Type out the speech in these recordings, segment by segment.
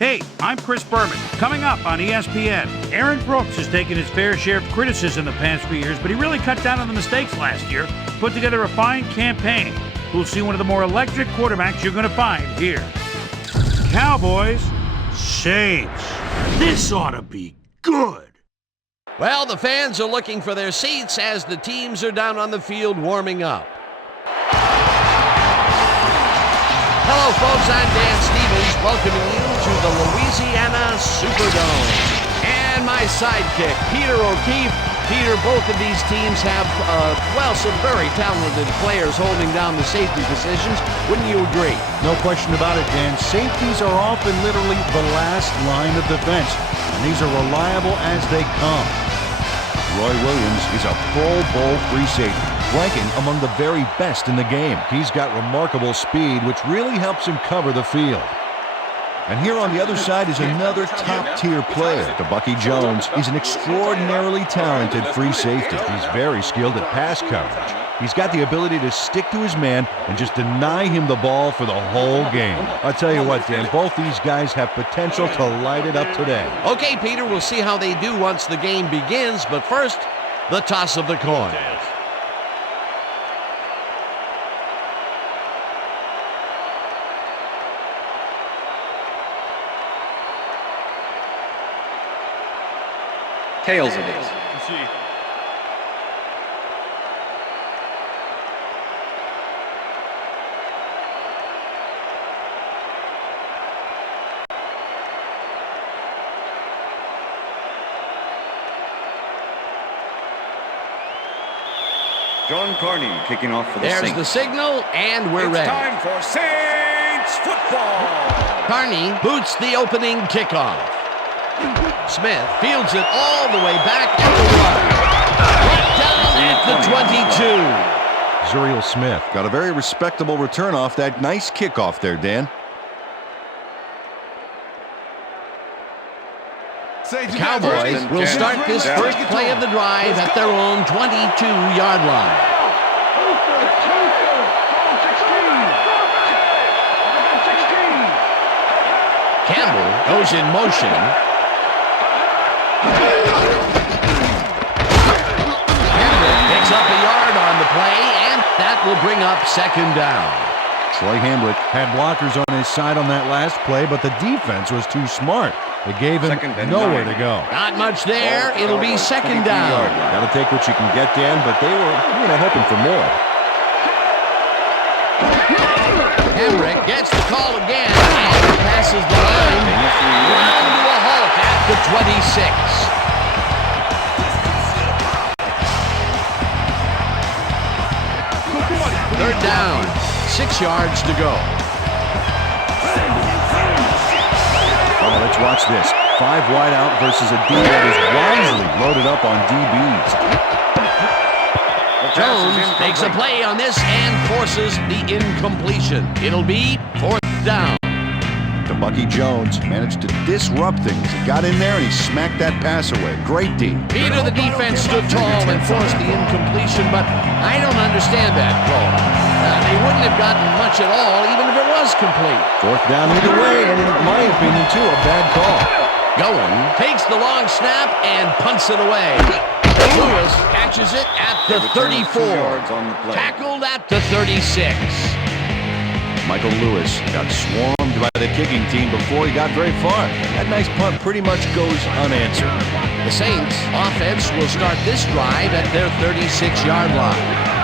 Hey, I'm Chris Berman. Coming up on ESPN, Aaron Brooks has taken his fair share of criticism the past few years, but he really cut down on the mistakes last year, put together a fine campaign. We'll see one of the more electric quarterbacks you're going to find here. Cowboys, Saints. This ought to be good. Well, the fans are looking for their seats as the teams are down on the field warming up. Hello, folks. I'm Dan Stevens, welcoming you to the Louisiana Superdome. And my sidekick, Peter O'Keefe. Peter, both of these teams have, some very talented players holding down the safety positions. Wouldn't you agree? No question about it, Dan. Safeties are often literally the last line of defense, and these are reliable as they come. Roy Williams is a Pro Bowl free safety, ranking among the very best in the game. He's got remarkable speed, which really helps him cover the field. And here on the other side is another top-tier player, Bucky Jones. He's an extraordinarily talented free safety. He's very skilled at pass coverage. He's got the ability to stick to his man and just deny him the ball for the whole game. I'll tell you what, Dan, both these guys have potential to light it up today. Okay, Peter, we'll see how they do once the game begins, but first, the toss of the coin. Tails it is. John Carney kicking off for the Saints. There's the signal, and we're ready. It's time for Saints football. Carney boots the opening kickoff. Smith fields it all the way back at the 1. Right down at the 22. Zuriel Smith got a very respectable return off that nice kickoff there, Dan. The Cowboys will start this first play of the drive at their own 22-yard line. Campbell goes in motion. Campbell picks up a yard on the play, and that will bring up second down. Troy Hambrick had blockers on his side on that last play, but the defense was too smart. It gave him nowhere to go. Not much there. It'll be second down. Got to take what you can get, Dan, but they were hoping for more. Hambrick gets the call again and passes the line. Ground to a halt at the 26. Third down. 6 yards to go. Let's watch this. 5 wide out versus a D that is wisely loaded up on DBs. Jones makes a play on this and forces the incompletion. It'll be fourth down. Bucky Jones managed to disrupt things. He got in there and he smacked that pass away. Great D. Peter, the defense stood tall and forced the incompletion, but I don't understand that call. They wouldn't have gotten much at all, even if it was complete. Fourth down either way, and in my opinion, too, a bad call. Goen takes the long snap and punts it away. Lewis catches it at the 34. Tackled at the 36. Michael Lewis got swarmed by the kicking team before he got very far. That nice punt pretty much goes unanswered. The Saints offense will start this drive at their 36-yard line.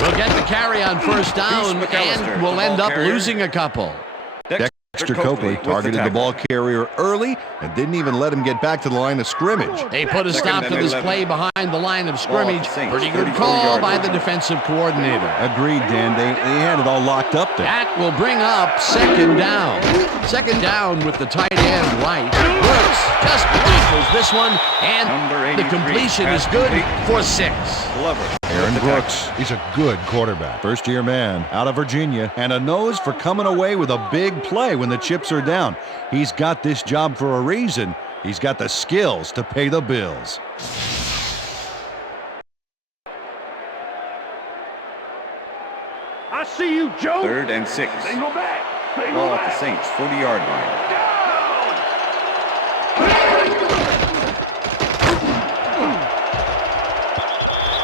Will get the carry on first down and will end up losing a couple. Dexter Coakley targeted the ball carrier early and didn't even let him get back to the line of scrimmage. They put a stop to this play behind the line of scrimmage. Pretty good call by the defensive coordinator. Agreed, Dan. They had it all locked up there. That will bring up second down. Second down with the tight end right. Brooks just rifles this one, and the completion is good for 6. Aaron Brooks is a good quarterback. First-year man out of Virginia, and a nose for coming away with a big play when the chips are down. He's got this job for a reason. He's got the skills to pay the bills. see you, Joe. 3rd and 6. Single back. Ball at the Saints' 40-yard line.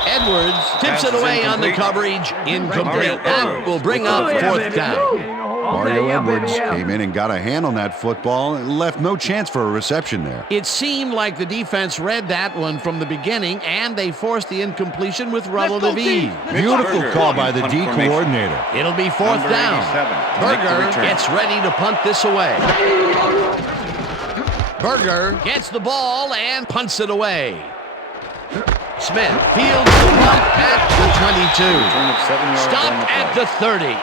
Edwards tips it Pass is away on the incomplete. coverage. Incomplete. That will bring up 4th down. Mario Edwards came in and got a hand on that football and left no chance for a reception there. It seemed like the defense read that one from the beginning, and they forced the incompletion with relative ease. Beautiful Berger call by in the punt D formation. coordinator. It'll be 4th Number down. 87 to make the Berger return. gets ready to punt this away. Berger gets the ball and punts it away. Smith fields the punt at the 22. Return of 7 yards on Stopped the at play. the 30.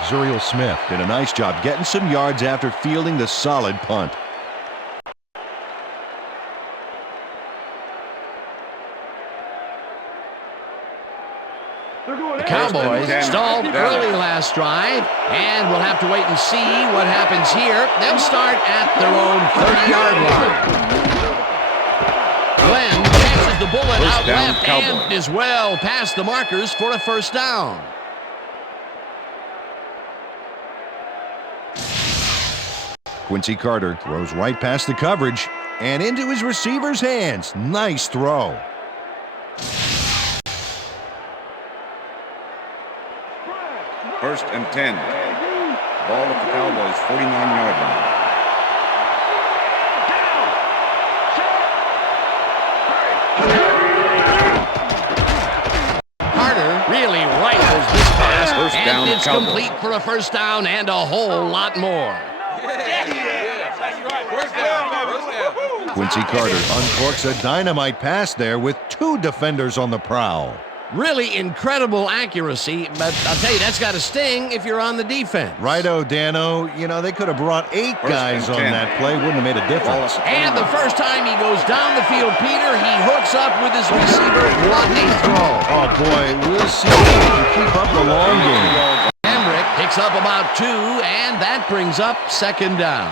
Zuriel Smith did a nice job getting some yards after fielding the solid punt. The Cowboys 10. stalled Down. early last drive, and we'll have to wait and see what happens here. They'll start at their own 30-yard line. Glenn catches the bullet First out down, left Cowboys. and is well past the markers for a 1st down. Quincy Carter throws right past the coverage and into his receiver's hands. Nice throw. First and 10. Ball at the Cowboys' 49-yard line. Carter really rifles this pass, First and down, it's Cowboys. complete for a 1st down and a whole lot more. Quincy Carter uncorks a dynamite pass there with 2 defenders on the prowl. Really incredible accuracy, but I'll tell you, that's got to sting if you're on the defense. Righto, Dano. You know, they could have brought 8 First guys and on 10. that play. Wouldn't have made a difference. And the first time he goes down the field, Peter, he hooks up with his receiver. What a throw. Oh, boy, we'll see if he can keep up the long game. Emmerich picks up about 2, and that brings up 2nd down.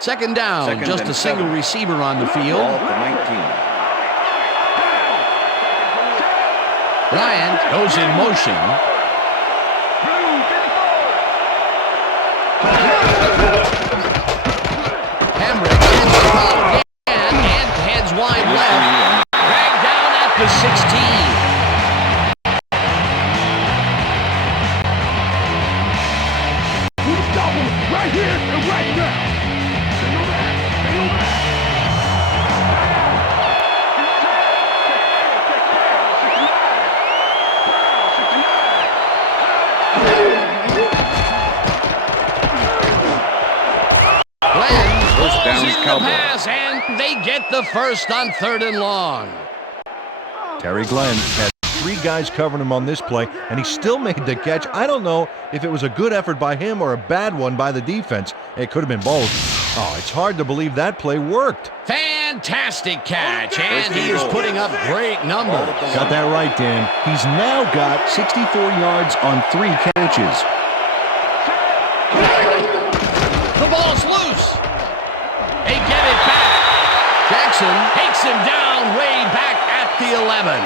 Second down, Second just and a single 7. receiver on the field. Ball at the 19. Bryant goes in motion. Emmerich gets the ball again and heads wide left. Dragged down at the 16. Stop him right here and right now. Single back. Single back. Glenn First down, throws in the Cowboys. pass, and they get the first on 3rd and long. Terry Glenn had 3 guys covering him on this play, and he still made the catch. I don't know if it was a good effort by him or a bad one by the defense. It could have been both. Oh, it's hard to believe that play worked. Fantastic catch, and he is putting up great numbers. Got that right, Dan. He's now got 64 yards on 3 catches. The ball's loose. They get it back. Jackson takes him down way back at the 11.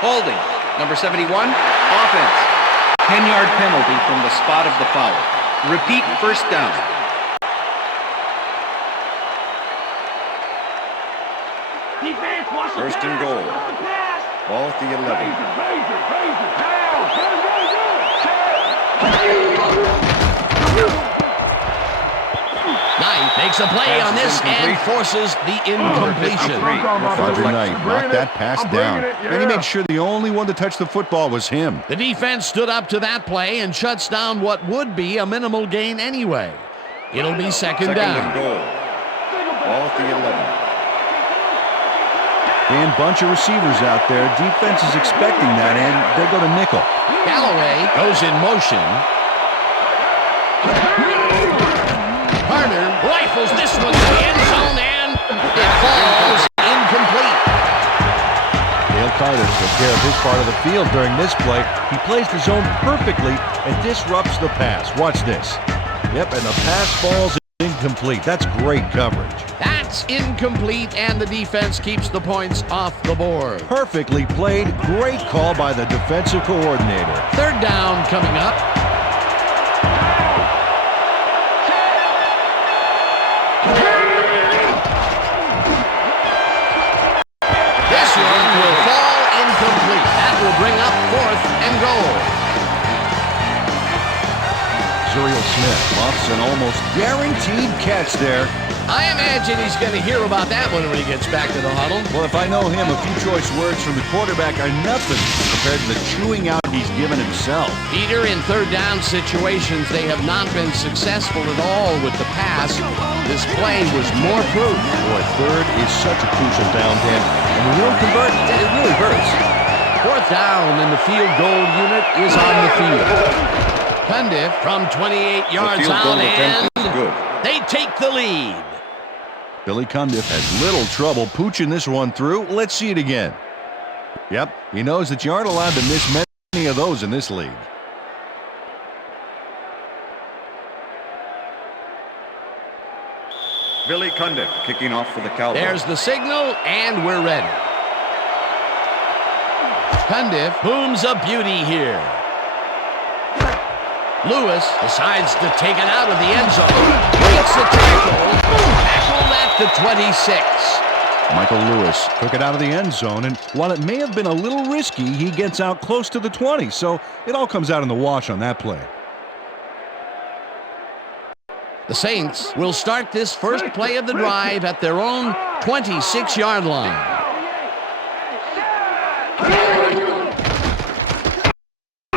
Holding, number 71, offense. 10-yard penalty from the spot of the foul. Repeat, 1st down. Defense, watch the 1st and pass. goal. Watch the pass. Ball at the 11. Knight makes a play Pass on is this and incomplete. forces the incompletion. Roger Knight knocked that pass down. And he made sure the only one to touch the football was him. The defense stood up to that play and shuts down what would be a minimal gain anyway. It'll be second Second and down. goal. Ball at the 11. And bunch of receivers out there. Defense is expecting that, and they go to nickel. Galloway goes in motion. Carter rifles this one to the end zone, and it falls incomplete. Dale Carter took care of his part of the field during this play. He plays the zone perfectly and disrupts the pass. Watch this. Yep, and the pass falls incomplete. That's great coverage. That's incomplete, and the defense keeps the points off the board. Perfectly played. Great call by the defensive coordinator. Third down coming up. This one will fall incomplete. That will bring up 4th and goal. Zuriel Smith muffs an almost guaranteed catch there. I imagine he's going to hear about that one when he gets back to the huddle. Well, if I know him, a few choice words from the quarterback are nothing compared to the chewing out he's given himself. Peter, in third down situations, they have not been successful at all with the pass. This play was more proof. Boy, third is such a crucial down, Dan. And when you don't convert, it really hurts. 4th down, and the field goal unit is on the field. Cundiff from 28 yards The field out, goal and attempt is good. they take the lead. Billy Cundiff has little trouble pooching this one through. Let's see it again. Yep, he knows that you aren't allowed to miss many of those in this league. Billy Cundiff kicking off for the Cowboys. There's the signal, and we're ready. Cundiff booms a beauty here. Lewis decides to take it out of the end zone. Breaks the tackle. Tackled at the 26. Michael Lewis took it out of the end zone, and while it may have been a little risky, he gets out close to the 20, so it all comes out in the wash on that play. The Saints will start this first play of the drive at their own 26-yard line.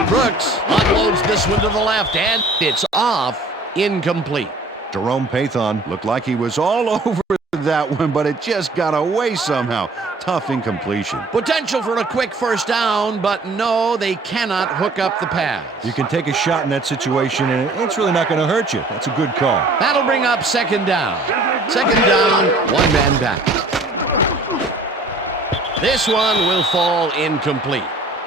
Brooks unloads this one to the left, and it's off, incomplete. Jerome Pathon looked like he was all over that one, but it just got away somehow. Tough incompletion. Potential for a quick first down, but no, they cannot hook up the pass. You can take a shot in that situation, and it's really not going to hurt you. That's a good call. That'll bring up 2nd down. 2nd down, 1 man back. This one will fall incomplete.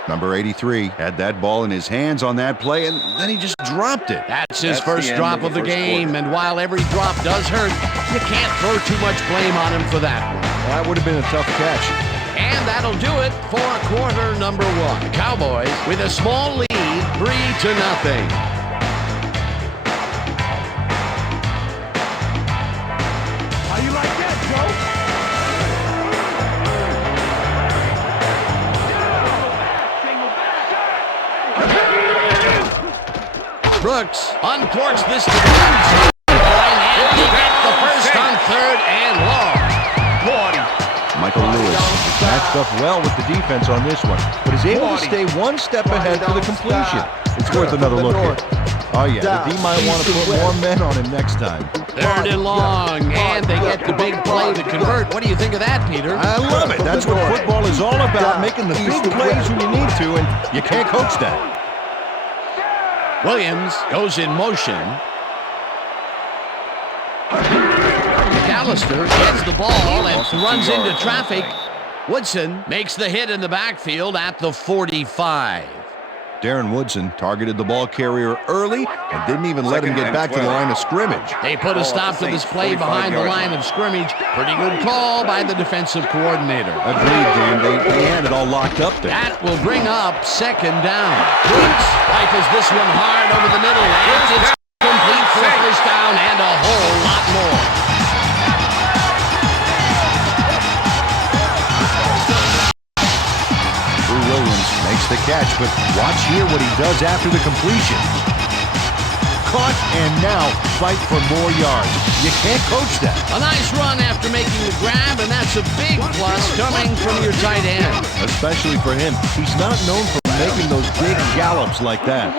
Number 83 had that ball in his hands on that play, and then he just dropped it. That's his That's first the end drop of the of the first game, quarter. and while every drop does hurt, you can't throw too much blame on him for that one. Well, that would have been a tough catch. And that'll do it for quarter number 1. The Cowboys with a small lead, 3-0. How you like that, Joe? Brooks uncorks this to the end zone, and he got the first on 3rd and long. Michael Lewis matched up well with the defense on this one, but is able to stay one step ahead for the completion. It's worth another look here. Oh yeah, the D might want to put more men on him next time. 3rd and long, and they get the big play to convert. What do you think of that, Peter? I love it. That's what football is all about, making the big plays when you need to, and you can't coach that. Williams goes in motion. McAllister gets the ball and runs into traffic. Woodson makes the hit in the backfield at the 45. Darren Woodson targeted the ball carrier early and didn't even let him get back to the line of scrimmage. They put a stop to this play behind the line of scrimmage. Pretty good call by the defensive coordinator. Agreed, Dan. They had it all locked up there. That will bring up 2nd down. Brooks rifles this one hard over the middle, and it's complete for a first down and a whole lot more. Williams makes the catch, but watch here what he does after the completion. Caught, and now fight for more yards. You can't coach that. A nice run after making the grab, and that's a big plus coming from your tight end. Especially for him. He's not known for making those big gallops like that.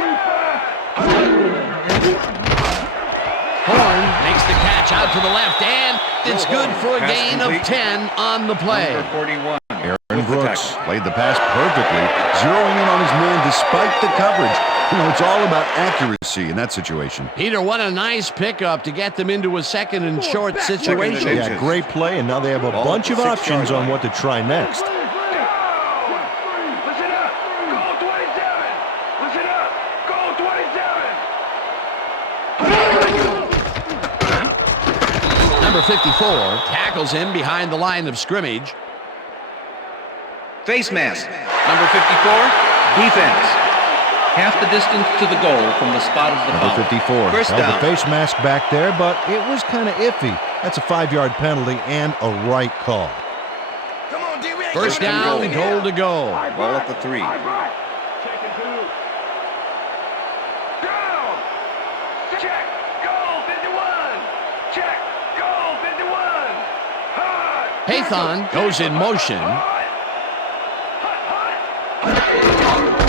Horn makes the catch out to the left, and it's good for a Pass gain of complete. 10 on the play. Number 41. Aaron Brooks played the pass perfectly, zeroing in on his man despite the coverage. You know, it's all about accuracy in that situation. Peter, what a nice pickup to get them into a 2nd and short situation. Second and Yeah, great play, and now they have a Ball bunch of at the options 6-yard on what to try next. Listen up. Go 27. Listen up. Go 27. 54 tackles him behind the line of scrimmage. Face mask. Number 54, defense. Half the distance to the goal from the spot of the foul. Number 54 First held down. the face mask back there, but it was kind of iffy. That's a 5-yard penalty and a right call. First down, goal to go. Ball at the 3. Check and 2. Down. Check. Goal 51. Check. Goal 51. Hot. Haython goes in motion.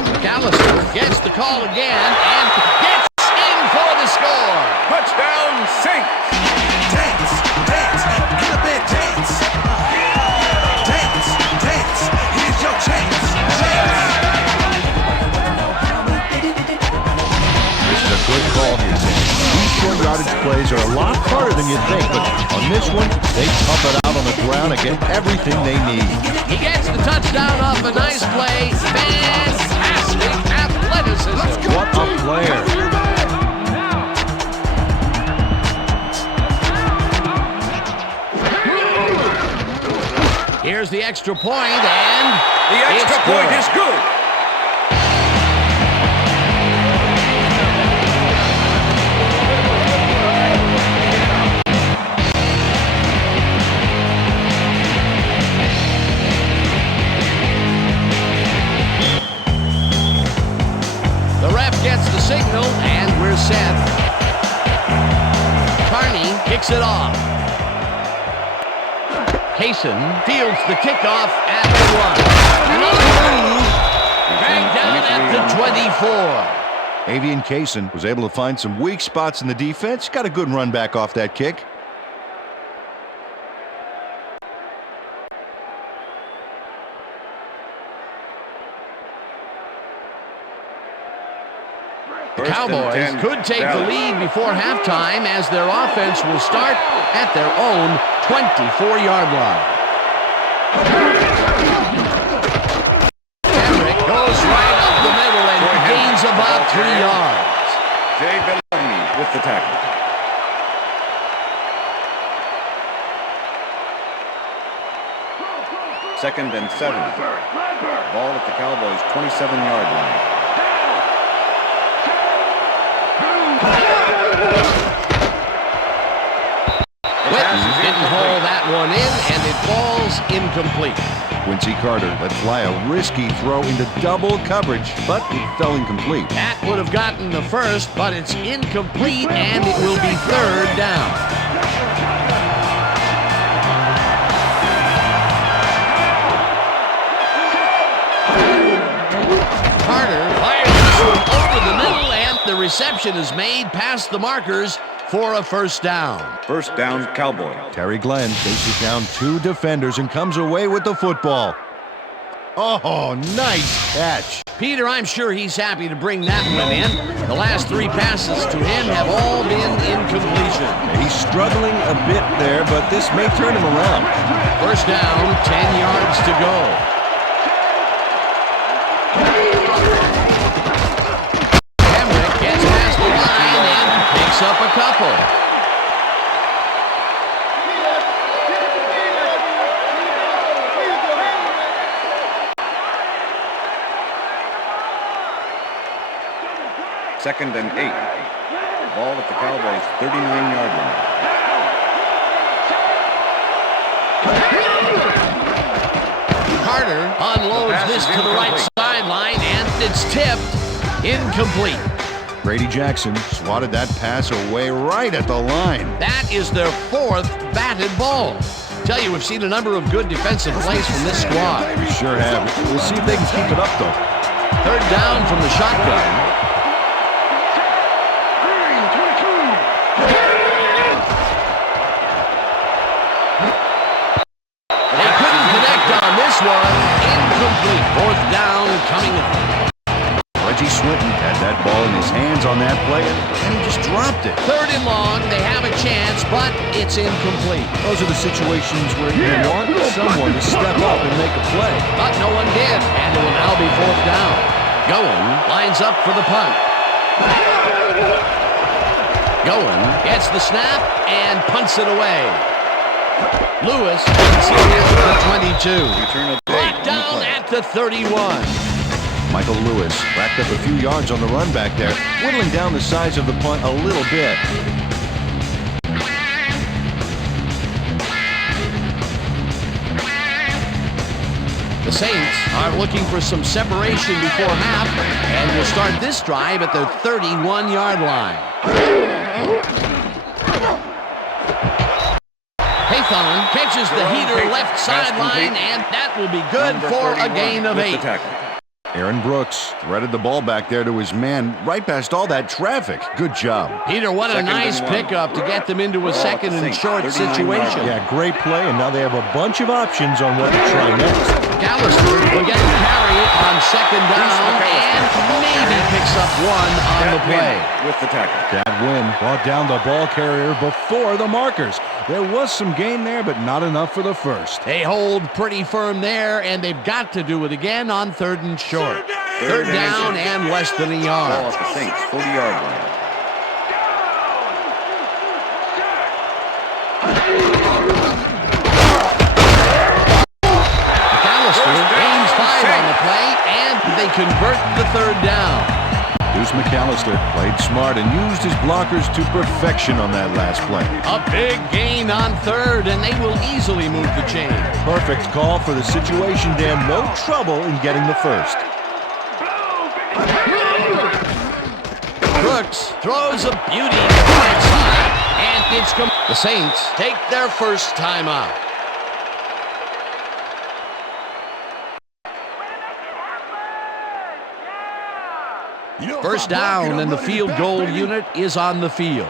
McAllister gets the call again and gets in for the score. Touchdown, Saints! Dance, dance, get up and dance. Dance, dance, here's your chance. This is a good call here, Sam. These short yardage plays are a lot harder than you think, but on this one, they pump it out on the ground and get everything they need. He gets the touchdown off a nice play. Fantastic athleticism. What a player. Here's the extra point, and The extra it's point good. is good. The ref gets the signal, and we're set. Carney kicks it off. Kaysen fields the kickoff at the 1. Another move. Dragged down at the 24. Avian Kaysen was able to find some weak spots in the defense. Got a good run back off that kick. The Cowboys could take the lead before halftime as their offense will start at their own 24-yard line. Emmerich goes right up the middle and gains about 3 yards. Jay Bellamy with the tackle. Second and 7. Ball at the Cowboys' 27-yard line. Whitten didn't haul that one in, and it falls incomplete. Quincy Carter let fly a risky throw into double coverage, but it fell incomplete. That would have gotten the first, but it's incomplete, and it will be third down. Carter fires this one over the middle, and the reception is made past the markers for a first down. First down, Cowboy. Terry Glenn chases down 2 defenders and comes away with the football. Oh, nice catch. Peter, I'm sure he's happy to bring that one in. The last 3 passes to him have all been incompletion. He's struggling a bit there, but this may turn him around. First down, 10 yards to go. Emmerich gets past the line and picks up a couple. Second and 8. Ball at the Cowboys' 39-yard line. Carter unloads this to the right sideline, and it's tipped incomplete. Brady Jackson swatted that pass away right at the line. That is their 4th batted ball. Tell you, we've seen a number of good defensive plays from this squad. We sure have. We'll see if they can keep it up, though. Third down from the shotgun. They couldn't connect on this one. Incomplete. Fourth down coming up. Reggie Swinton had that ball in his hands on that play, and he just dropped it. Third and long. They have a chance, but it's incomplete. Those are the situations where you want someone to step up and make a play. But no one did, and it will now be fourth down. Goen lines up for the punt. Goen gets the snap and punts it away. Lewis gets it at the 22. Return of Brought down at the 31. Michael Lewis racked up a few yards on the run back there, whittling down the size of the punt a little bit. The Saints are looking for some separation before half and will start this drive at the 31-yard line. Haython catches the heater left sideline, and that will be good for a gain of 8. Aaron Brooks threaded the ball back there to his man right past all that traffic. Good job. Peter, what a nice pickup to get them into a second and short situation. Yeah, great play, and now they have a bunch of options on what to try next. McAllister will get the carry on second down and maybe picks up one on the play. With the tackle. That win brought down the ball carrier before the markers. There was some gain there, but not enough for the first. They hold pretty firm there, and they've got to do it again on third and short. Third down and less than a Ball yard. at the Saints 40-yard line. McAllister gains 5 on the play, and they convert the third down. Deuce McAllister played smart and used his blockers to perfection on that last play. A big gain on third, and they will easily move the chain. Perfect call for the situation, Dan. No trouble in getting the first. Brooks throws a beauty to the right side, and it's the Saints take their first timeout. First down, and the field goal unit is on the field.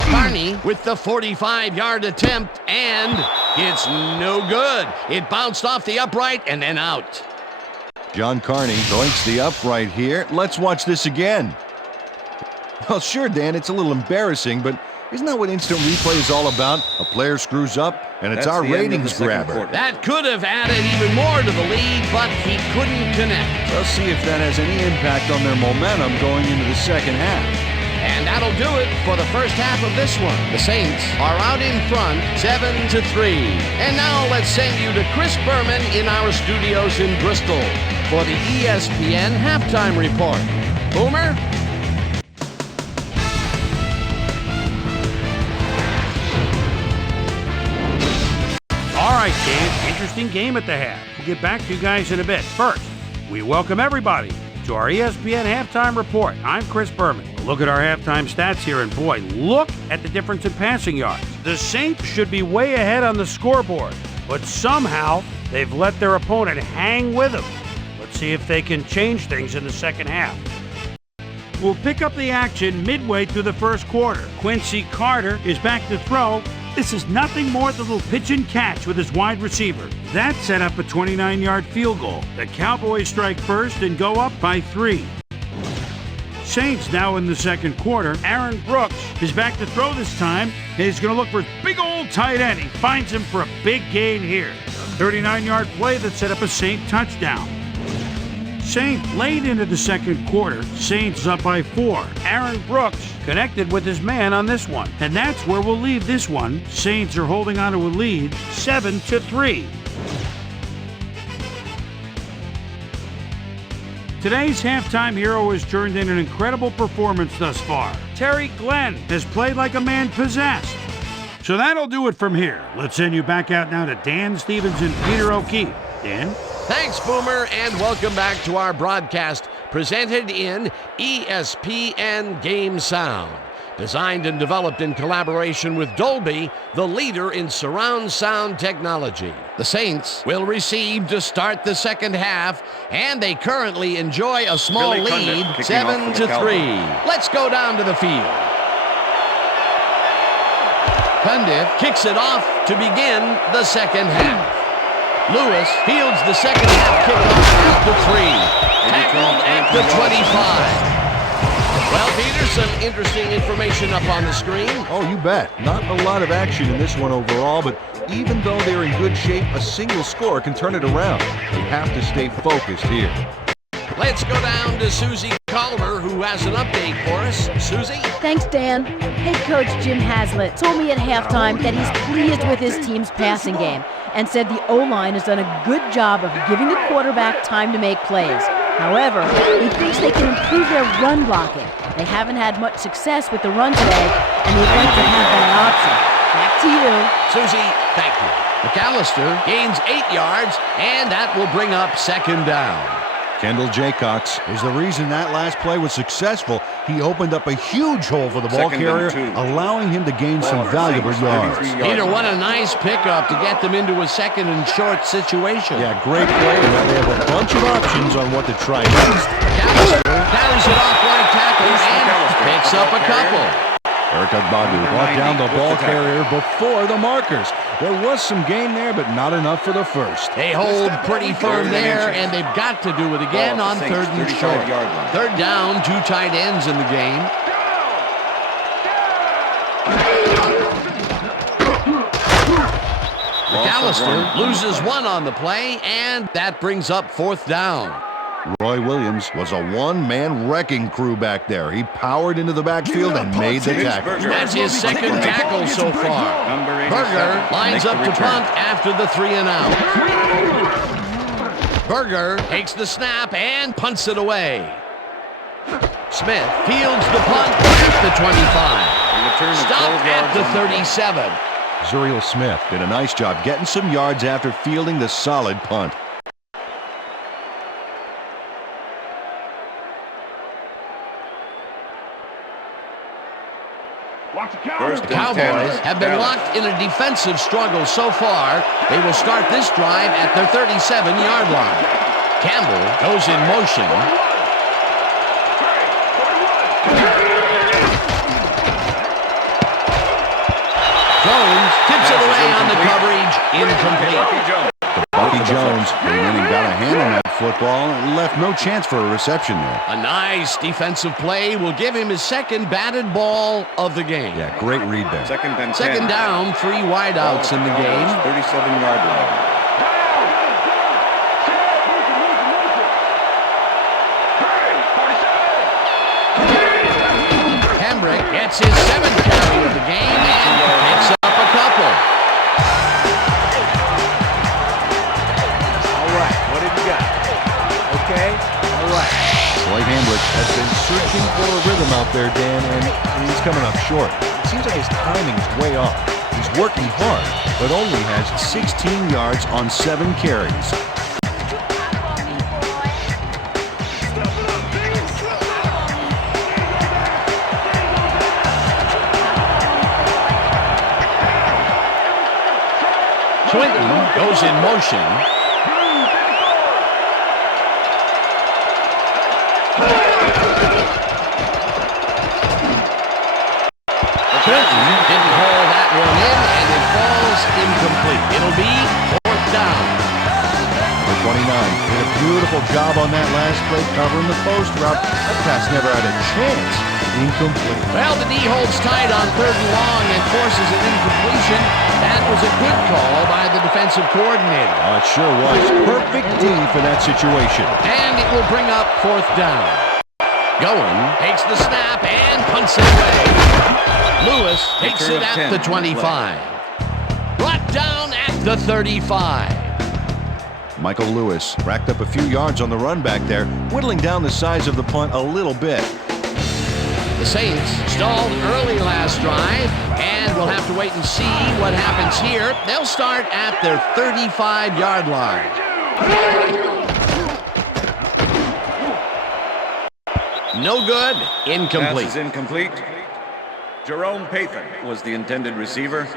Carney with the 45-yard attempt, and it's no good. It bounced off the upright and then out. John Carney doinks the upright here. Let's watch this again. Well, sure, Dan, it's a little embarrassing, but isn't that what instant replay is all about? A player screws up, and it's our ratings grabber. That could have added even more to the lead, but he couldn't connect. Let's see if that has any impact on their momentum going into the second half. And that'll do it for the first half of this one. The Saints are out in front, 7-3. And now let's send you to Chris Berman in our studios in Bristol for the ESPN Halftime Report. Boomer? All right, Dave, interesting game at the half. We'll get back to you guys in a bit. First, we welcome everybody to our ESPN Halftime Report. I'm Chris Berman. Look at our halftime stats here, and boy, look at the difference in passing yards. The Saints should be way ahead on the scoreboard, but somehow they've let their opponent hang with them. Let's see if they can change things in the second half. We'll pick up the action midway through the first quarter. Quincy Carter is back to throw. This is nothing more than a little pitch and catch with his wide receiver. That set up a 29-yard field goal. The Cowboys strike first and go up by 3. Saints now in the second quarter. Aaron Brooks is back to throw this time. He's going to look for his big old tight end. He finds him for a big gain here. A 39-yard play that set up a Saint touchdown. Saints late into the second quarter. Saints up by 4. Aaron Brooks connected with his man on this one. And that's where we'll leave this one. Saints are holding on to a lead, 7-3. Today's halftime hero has turned in an incredible performance thus far. Terry Glenn has played like a man possessed. So that'll do it from here. Let's send you back out now to Dan Stevens and Peter O'Keefe. Dan? Thanks, Boomer, and welcome back to our broadcast presented in ESPN Game Sound. Designed and developed in collaboration with Dolby, the leader in surround sound technology. The Saints will receive to start the second half, and they currently enjoy a small lead, 7-3. Let's go down to the field. Cundiff kicks it off to begin the second half. Lewis fields the second half kickoff at the 3. Tackled at the 25. Well, Peter, some interesting information up on the screen. Oh, you bet. Not a lot of action in this one overall, but even though they're in good shape, a single score can turn it around. They have to stay focused here. Let's go down to Susie Calmer, who has an update for us. Susie? Thanks, Dan. Head coach Jim Haslett told me at halftime that he's pleased with his team's passing game and said the O-line has done a good job of giving the quarterback time to make plays. However, he thinks they can improve their run blocking. They haven't had much success with the run today, and he'd like to have that option. Back to you. Susie, thank you. McAllister gains 8 yards, and that will bring up second down. Kendall Jaycox is the reason that last play was successful. He opened up a huge hole for the ball carrier, allowing him to gain some valuable yards. Peter, what a nice pickup to get them into a second and short situation. Yeah, great play. Now they have a bunch of options on what to try next. McAllister carries it off right tackle and picks up a couple. Eric Agbagu brought down the ball carrier before the markers. There was some gain there, but not enough for the first. They hold pretty firm there, and they've got to do it again on third and short. Third down, 2 tight ends in the game. McAllister loses 1 on the play, and that brings up 4th down. Roy Williams was a one-man wrecking crew back there. He powered into the backfield and made the tackle. That's his second tackle so far. Berger lines up to punt after the 3 and out. Berger takes the snap and punts it away. Smith fields the punt at the 25. Stopped at the 37. Zuriel Smith did a nice job getting some yards after fielding the solid punt. The Cowboys have been locked in a defensive struggle so far. They will start this drive at their 37-yard line. Campbell goes in motion. Jones tips it away on the coverage. Incomplete. Bucky Jones came in and got a hand on that football and left no chance for a reception there. A nice defensive play will give him his second batted ball of the game. Yeah, great read there. Second down, 3 wideouts in the game. 37-yard line. Hambrick gets his 7th carry of the game and picks up a couple. Troy Hambrick has been searching for a rhythm out there, Dan, and he's coming up short. It seems like his timing's way off. He's working hard, but only has 16 yards on 7 carries. Swinton goes in motion. Swinton didn't haul that one in, and it falls incomplete. It'll be 4th down. Number 29 did a beautiful job on that last play covering the post route. That pass never had a chance. Incomplete. Well, the D holds tight on 3rd and long and forces an incompletion. That was a good call by the defensive coordinator. Oh, it sure was. Perfect D for that situation. And it will bring up 4th down. Goen takes the snap and punts it away. Lewis takes it at the 25. Brought down at the 35. Michael Lewis racked up a few yards on the run back there, whittling down the size of the punt a little bit. The Saints stalled early last drive, and we'll have to wait and see what happens here. They'll start at their 35-yard line. No good. Incomplete. Pass is incomplete. Jerome Pathan was the intended receiver.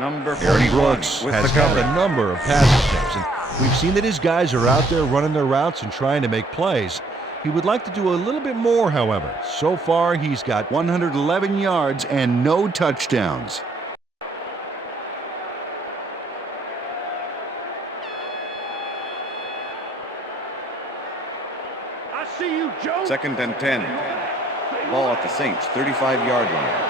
Number 41 Aaron Brooks with has the had cover. a number of pass attempts, and we've seen that his guys are out there running their routes and trying to make plays. He would like to do a little bit more, however. So far, he's got 111 yards and no touchdowns. I see you, Joe. 2nd and 10. Ball at the Saints, 35-yard line.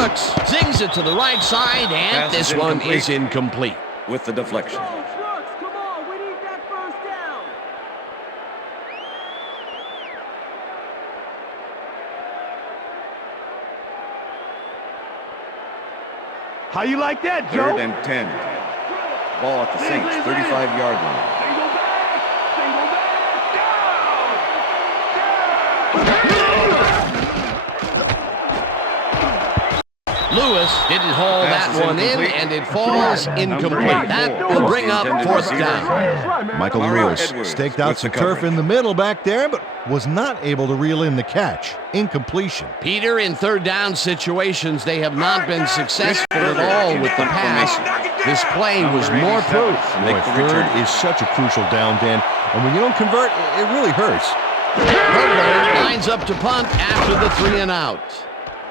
Brooks zings it to the right side, and Pass this is one incomplete. is incomplete. With the deflection. How you like that, Joe? 3rd and 10. Ball at the Saints, 35-yard line. Lewis didn't haul Pass that is one in, incomplete. and it falls incomplete. That will bring up 4th down. Michael Mario Lewis Edwards staked out with some the turf coverage. in the middle back there, but was not able to reel in the catch. Incompletion. Peter, in 3rd down situations, they have not been successful at all with the pass. This play was more proof. Boy, 3rd is such a crucial down, Dan. And when you don't convert, it really hurts. Berger lines up to punt after the 3 and out.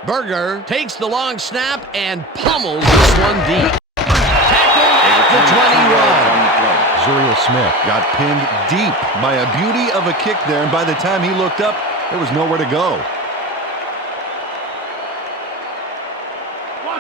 Berger takes the long snap and pummels this one deep. Tackled at the 21. Zuriel Smith got pinned deep by a beauty of a kick there, and by the time he looked up, there was nowhere to go.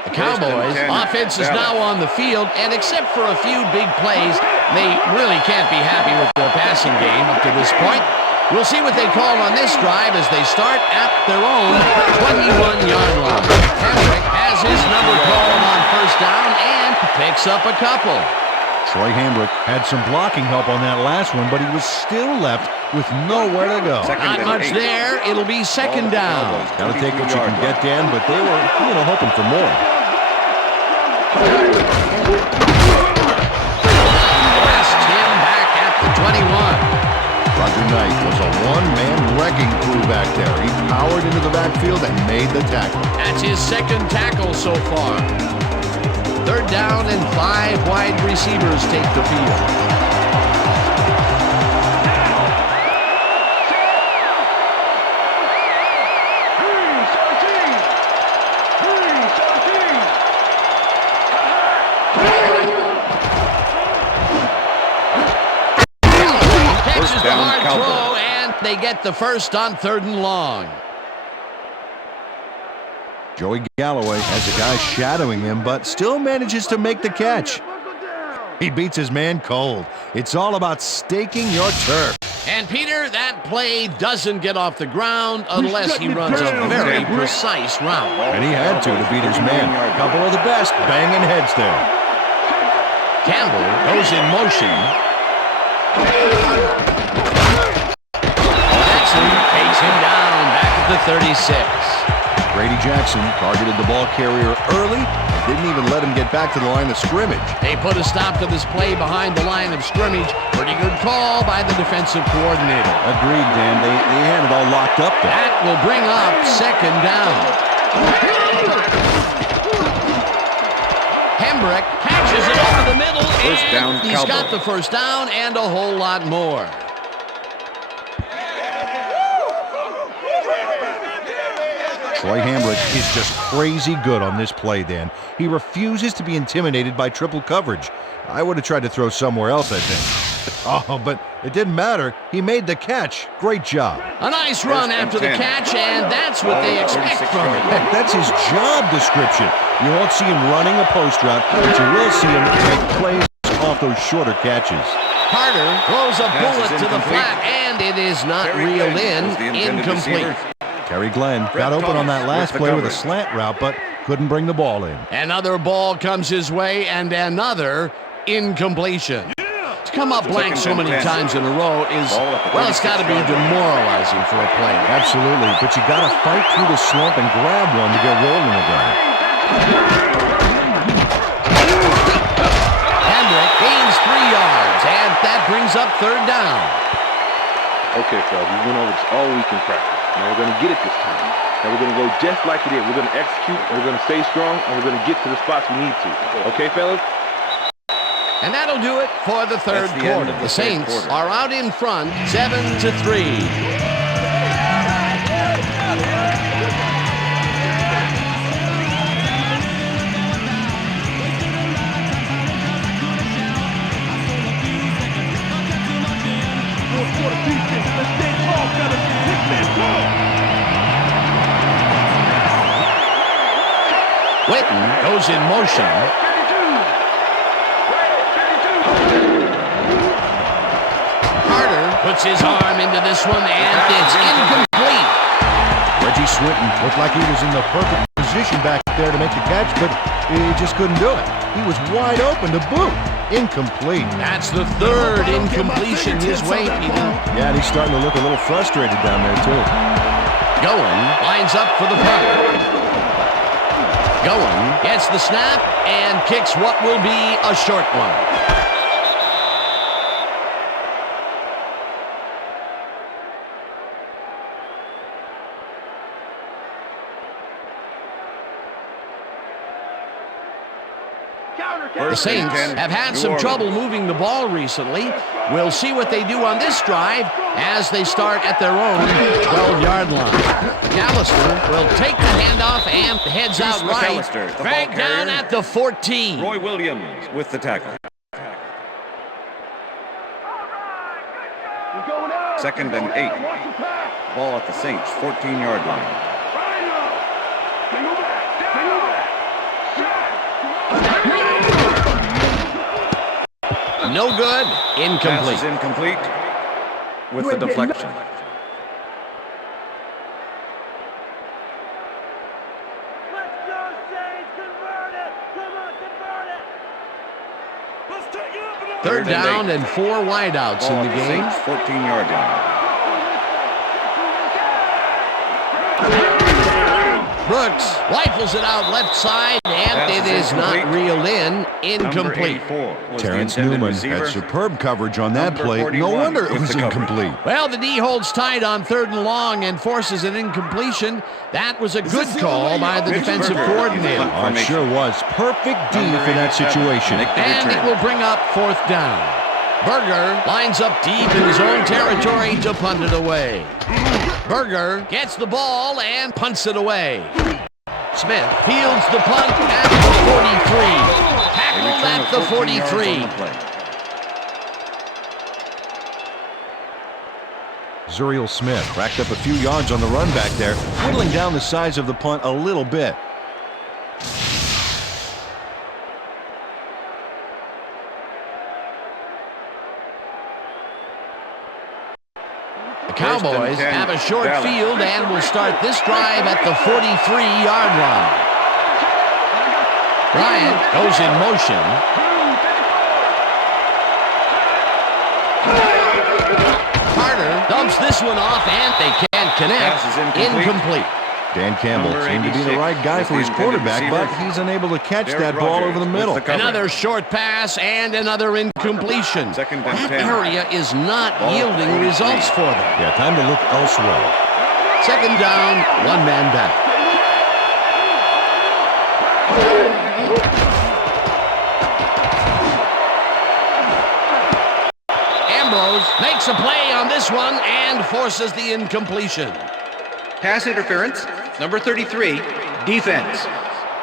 The Cowboys offense is now on the field, and except for a few big plays, they really can't be happy with their passing game up to this point. We'll see what they call on this drive as they start at their own 21-yard line. Hamrick has his number called on 1st down and picks up a couple. Troy Hambrick had some blocking help on that last one, but he was still left with nowhere to go. Not much there. It'll be 2nd down. Got to take what you can get, Dan, but they were, hoping for more. Pressed him back at the 21. Roger Knight was a one-man wrecking crew back there. He powered into the backfield and made the tackle. That's his 2nd tackle so far. 3rd down and 5 wide receivers take the field. Catches the hard throw, and they get the first on 3rd and long. Joey Galloway has a guy shadowing him, but still manages to make the catch. He beats his man cold. It's all about staking your turf. And Peter, that play doesn't get off the ground unless he runs a very precise route. And he had to beat his man. A couple of the best banging heads there. Campbell goes in motion. Jackson takes him down back at the 36. Grady Jackson targeted the ball carrier early and didn't even let him get back to the line of scrimmage. They put a stop to this play behind the line of scrimmage. Pretty good call by the defensive coordinator. Agreed, Dan. They had it all locked up there. That will bring up 2nd down. Hambrick catches it over the middle, First down, and he's got Cowboys. the 1st down and a whole lot more. Troy Hambrick is just crazy good on this play, Dan. He refuses to be intimidated by triple coverage. I would have tried to throw somewhere else, I think. Oh, but it didn't matter. He made the catch. Great job. A nice run after the catch, and that's what they expect from him. Heck, that's his job description. You won't see him running a post route, but you will see him make plays off those shorter catches. Carter throws a Pass bullet is to the incomplete. flat, and it is not Terry reeled Glenn in. was the intended Incomplete. receiver. Terry Glenn got open on that last play with a slant route, but couldn't bring the ball in. Another ball comes his way, and another incompletion. To come up blank so many times in a row is, well, it's got to be demoralizing for a player. Absolutely, but you got to fight through the slump and grab one to get rolling again. Hendrick gains 3 yards, and that brings up 3rd down. Okay, fellas, we went over this all week in practice. Now we're going to get it this time. And we're going to go just like it is. We're going to execute, and we're going to stay strong, and we're going to get to the spots we need to. Okay, fellas? And that'll do it for the 3rd quarter. The Saints are out in front, 7-3. Witten goes in motion. Carter puts his arm into this one, and it's incomplete. Reggie Swinton looked like he was in the perfect position back there to make the catch, but he just couldn't do it. He was wide open to boot. Incomplete. That's the third incompletion his way, Peter. Yeah, and he's starting to look a little frustrated down there, too. Goen lines up for the punt. Goen gets the snap and kicks what will be a short one. The Saints have had some trouble moving the ball recently. We'll see what they do on this drive as they start at their own 12-yard line. McAllister will take the handoff and heads out right. Back down at the 14. Roy Williams with the tackle. Second and 8. Ball at the Saints' 14-yard line. No good. Incomplete. Pass is incomplete with the deflection. Third down and 4 wideouts in the game. 14-yard line. Brooks rifles it out left side, and it is not reeled in. Incomplete. Terrence Newman had superb coverage on that play. No wonder it was incomplete. Well, the D holds tight on 3rd and long and forces an incompletion. That was a good call by the defensive coordinator. Oh, it sure was. Perfect D for that situation. And it will bring up 4th down. Berger lines up deep in his own territory to punt it away. Berger gets the ball and punts it away. Smith fields the punt at the 43. Tackled at the 43. Zuriel Smith racked up a few yards on the run back there, whittling down the size of the punt a little bit. The Cowboys have a short field and will start this drive at the 43-yard line. Bryant goes in motion. Carter dumps this one off, and they can't connect. Incomplete. Dan Campbell seemed to be the right guy for his quarterback, but he's unable to catch that ball over the middle. Another short pass and another incompletion. That area is not yielding results for them. Yeah, time to look elsewhere. 2nd down, 1 man back. Ambrose makes a play on this one and forces the incompletion. Pass interference, number 33, defense.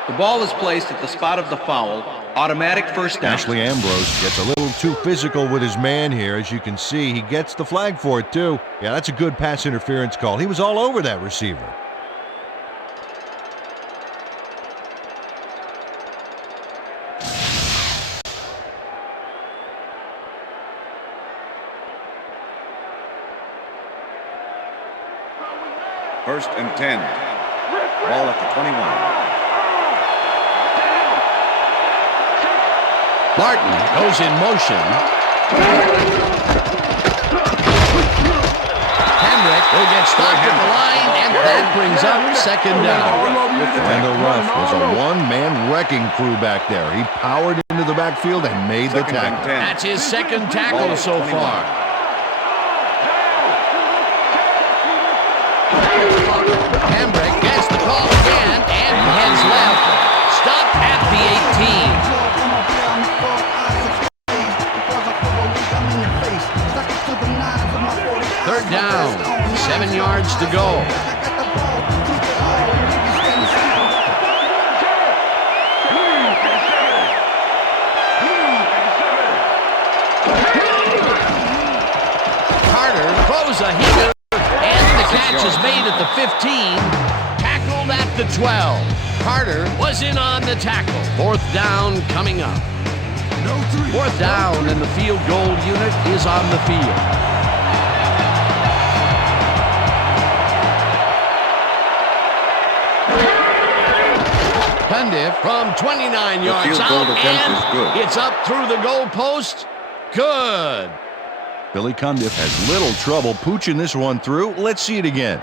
The ball is placed at the spot of the foul. Automatic 1st down. Ashley Ambrose gets a little too physical with his man here. As you can see, he gets the flag for it, too. Yeah, that's a good pass interference call. He was all over that receiver. First and 10. Ball at the 21. Martin goes in motion. Hendrick will get stopped at the line, and that brings up 2nd down. Randall Ruff was a one-man wrecking crew back there. He powered into the backfield and made the tackle. That's his 2nd tackle so far. Hambrick gets the call again and heads left. Stop at the 18. 3rd down, 7 yards to go. Carter throws a heater. Catch is made at the 15, tackled at the 12. Carter was in on the tackle. 4th down coming up. 4th down, and the field goal unit is on the field. Cundiff from 29 yards field goal out, attempt is good. and it's up through the goalpost. Good. Billy Cundiff has little trouble pooching this one through. Let's see it again.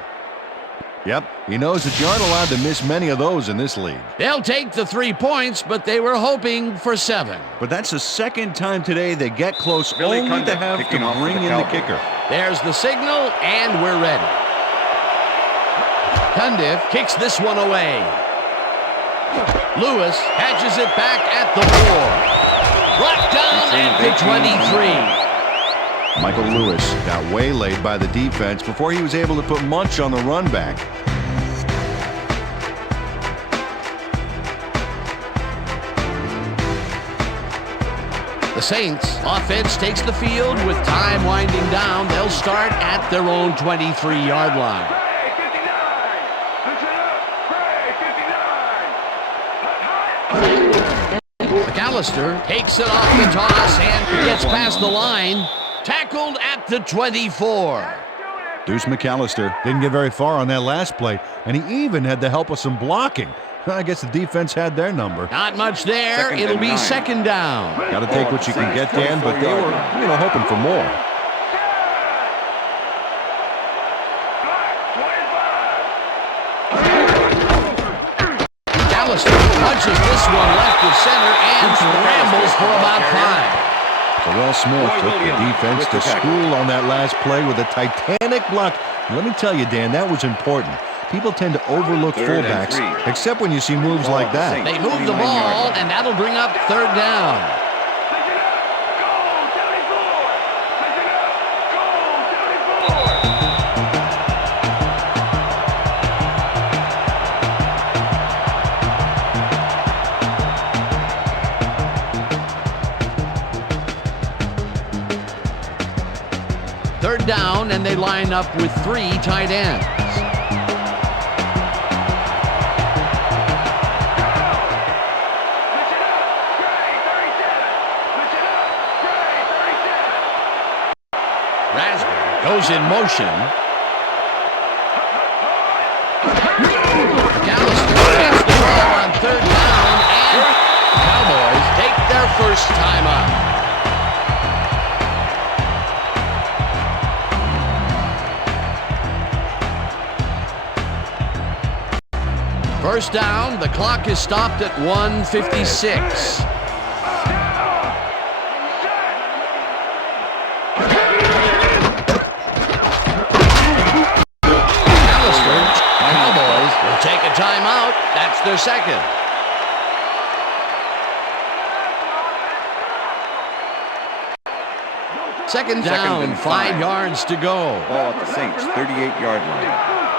Yep, he knows that you aren't allowed to miss many of those in this league. They'll take the 3 points, but they were hoping for 7. But that's the second time today they get close, Billy only to Cundiff have to kicking off for bring the in the Cowboys. kicker. There's the signal, and we're ready. Cundiff kicks this one away. Lewis catches it back at the 4. Brought down at the 23. Michael Lewis got waylaid by the defense before he was able to put Munch on the run back. The Saints offense takes the field with time winding down. They'll start at their own 23-yard line. McAllister takes it off the toss and gets past the line. Tackled at the 24. Deuce McAllister didn't get very far on that last play, and he even had the help of some blocking. I guess the defense had their number. Not much there. It'll be 2nd down. Got to take what you can get, Dan, but they were, hoping for more. McAllister punches this one left of center and scrambles for about 5. Terrell Smith took the defense to school on that last play with a titanic block. Let me tell you, Dan, that was important. People tend to overlook fullbacks, except when you see moves like that. They move the ball, and that'll bring up 3rd down. Third down, and they line up with 3 tight ends. Raspberry goes in motion. McAllister gets the ball on 3rd down, and Cowboys take their first time out. First down, the clock is stopped at 1:56. Cowboys will take a timeout. That's their second. Second down, 5 yards to go. Ball at the Saints, 38-yard line.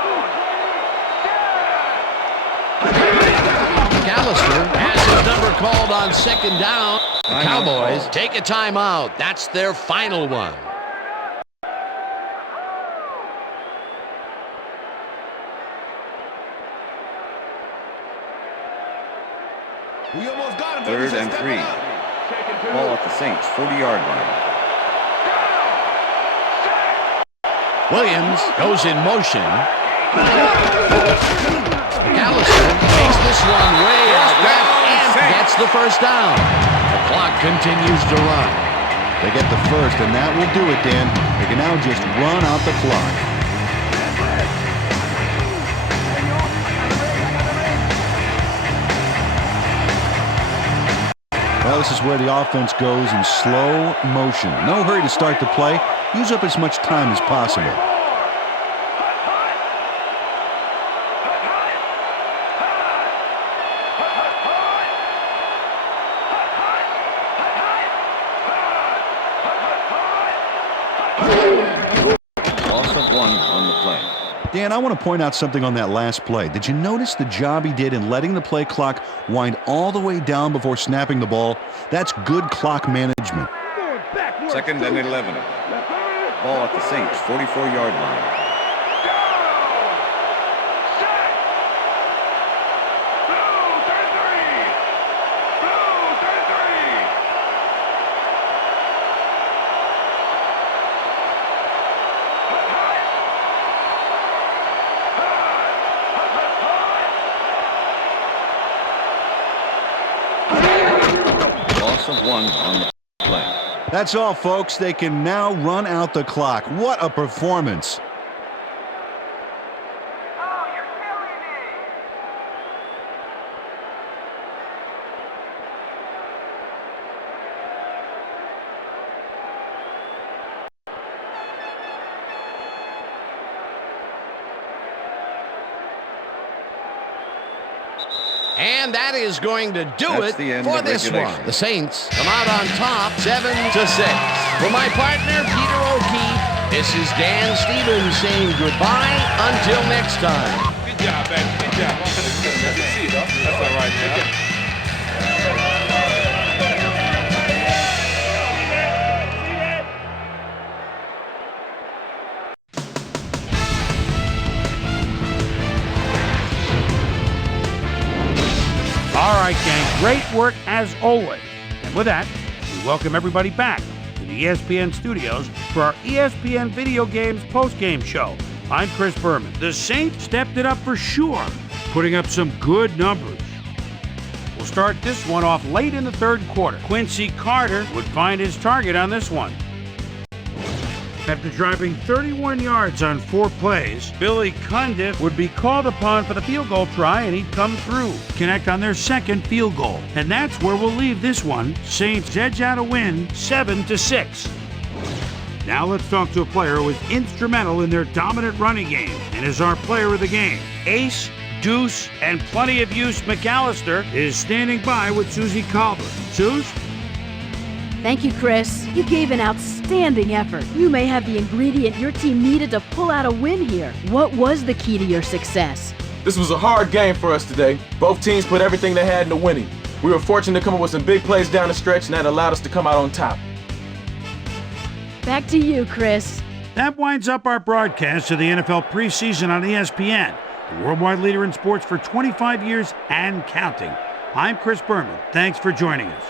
McAllister has his number called on 2nd down. The Cowboys take a timeout. That's their final one. We almost got him. 3rd and 3. Ball at the Saints, 40-yard line. Williams goes in motion. McAllister takes this one way out left and gets the first down. The clock continues to run. They get the first, and that will do it, Dan. They can now just run out the clock. Well, this is where the offense goes in slow motion. No hurry to start the play. Use up as much time as possible. Loss of 1 on the play. Dan, I want to point out something on that last play. Did you notice the job he did in letting the play clock wind all the way down before snapping the ball? That's good clock management. 2nd and 11. Ball at the Saints, 44-yard line. loss of 1 on the play. That's all, folks. They can now run out the clock. What a performance. And that is going to do That's it the end for of this regulation. one. The Saints come out on top 7-6. For my partner, Peter O'Keefe, this is Dan Stevens saying goodbye until next time. Good job, baby. Good job. That's all right, man. All right, gang, great work as always. And with that, we welcome everybody back to the ESPN studios for our ESPN Video Games post-game show. I'm Chris Berman. The Saints stepped it up for sure, putting up some good numbers. We'll start this one off late in the third quarter. Quincy Carter would find his target on this one. After driving 31 yards on 4 plays, Billy Cundiff would be called upon for the field goal try, and he'd come through, connect on their second field goal. And that's where we'll leave this one. Saints edge out a win, 7-6. Now let's talk to a player who was instrumental in their dominant running game and is our player of the game. Ace, Deuce, and plenty of use McAllister is standing by with Susie Colbert. Suze? Thank you, Chris. You gave an outstanding effort. You may have the ingredient your team needed to pull out a win here. What was the key to your success? This was a hard game for us today. Both teams put everything they had into winning. We were fortunate to come up with some big plays down the stretch, and that allowed us to come out on top. Back to you, Chris. That winds up our broadcast of the NFL preseason on ESPN, the worldwide leader in sports for 25 years and counting. I'm Chris Berman. Thanks for joining us.